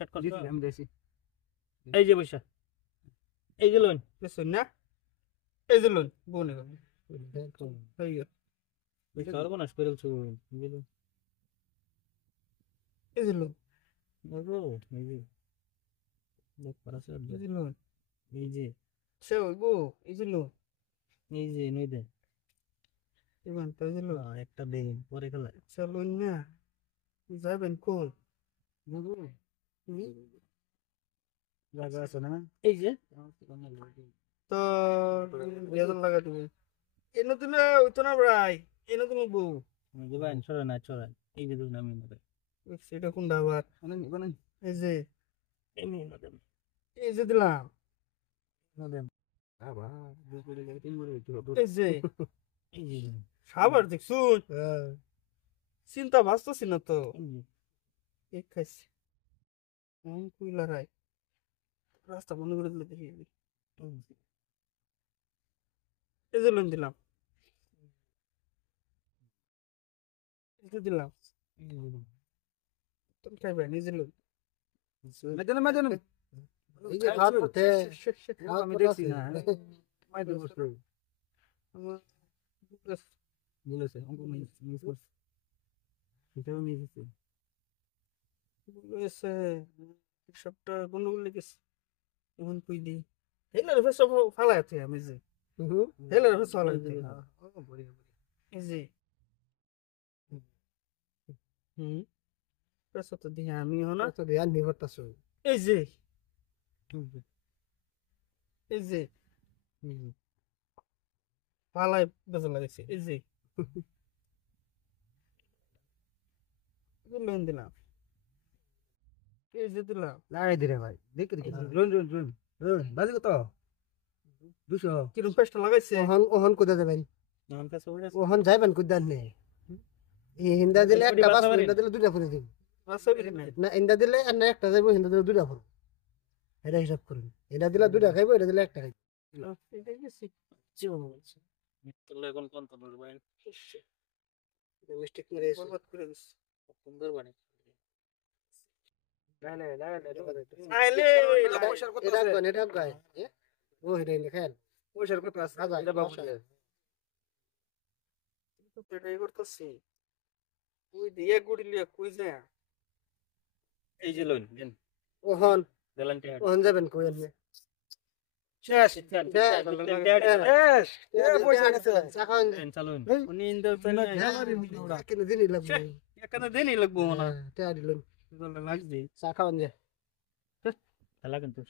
start কর দিছি আমি দিছি এই যে বৈশা এই যে লোন বুঝছেন না এই যে লোন বনে গেল হয়ে গেল সর্বনাশ করে ফেলছো বুঝলো এই যে লোন দেখো এই যে দেখ পারাছে এই যে লোন এই যে সে হইব এই যে লোন নই দে এবার তো এই যে লোন একটা দে পরে খেলা আচ্ছা লোন না যাবেন কোন জায়গা আছে না এই যে তো বেতন লাগা দিবে এনে দিলে হইতো না ভাই এনে দিলে বউ দিবেন চলে না চলে এই যে দুজন আমি নেবে সেটা কোনটা আবার এই যে এমনি নেবেন এই যে দিলাম নেবেন এই যে এই যে খাবার দেখছুন চিন্তা ভাবতেছি না তো এক খাইছি কুইলা রায় রাস্তা বন্ধ করে দিলে দেখি এই যে লোন দিলাম এই যে দিলাম তুমি খাইবে নিজে লোন এই যে খাওয়ার পথে আমি দেখছি না বলেছে অঙ্ক মিস করছে এটাও মিস হচ্ছে বলেছে সবটা গন্ডগোল লেগেছে এখন কই দি হেলার ফেস ফালা আছে আমি যে হেলার ফেস ফালা আছে এই যে ফেস তো দিয়ে আমি হনা তো ধ্যান নিবতাছো এই যে এই যে ফালাই বেজা লাগছে এই যে লোন দিলাম এই যে দিলাম লাগাই দিরে ভাই দেখি দেখি রুন বাজি কত 200 কিরম পেস্টটা লাগাইছে ওহন কোদা যাবেন নাম কাছে ওরে ওহন যাইবেন কুদান নে এই হিন্দা দিলে একটা বাস হিন্দা দিলে দুইটা ফুলে দিব আসলে না না হিন্দা দিলে আর না একটা যাইবো হিন্দা দিলে দুইটা ফুল এটা হিসাব করুন এটা দিলে দুইটা খাইবো এটা দিলে একটা খাইবো এটা গেছি জীবন বলছে মিত্রলে এখন কোন তো বলবেন মিস্টেক করে বরবাদ করে দিস সুন্দর বানি আইলে এটা গায় ও এটা দেখেন পয়সার কথা আছে হাজার এটা বাবু তো পেটাই করতেছি ওই দিয়ে গুড়ি লিয়া কই যায় এই যে লোন দেন ওহন দেলান্টি হাট ওহন যাবেন কই আপনি শেষ পয়সা গেছে চাখান চালুন উনি ইন্দর পেনা কেন দিনই লাগবে এখানে দেনি লাগবো মনে টা দিলেন লাগবে চাখান যে খেলা কিন্তু